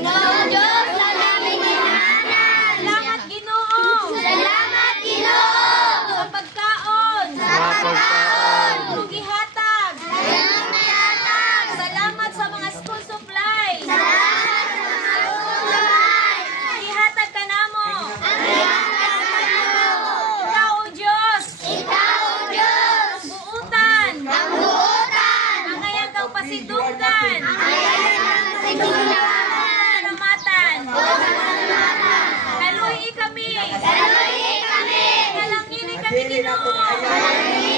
Ginoo Diyos sa naming ginhanan. Salamat Ginoo. Salamat Ginoo. Sa pagkaon. Sa pagkaon. Imong gihatag. Iyang mayatag. Salamat sa mga school supplies. Salamat sa mga sulay. Gihatag ka namo. Ang iyatag kanamo. Ikaw o Diyos. Ikaw o Diyos. Buutan. Ang buotan. Ang ayang kang pasidunggan. Ayan ang sigulahan. Salamatan. O kasalamatan. Kaluhi kami. Kaluhi kami. Kalangini kami Ginoo. Kalangin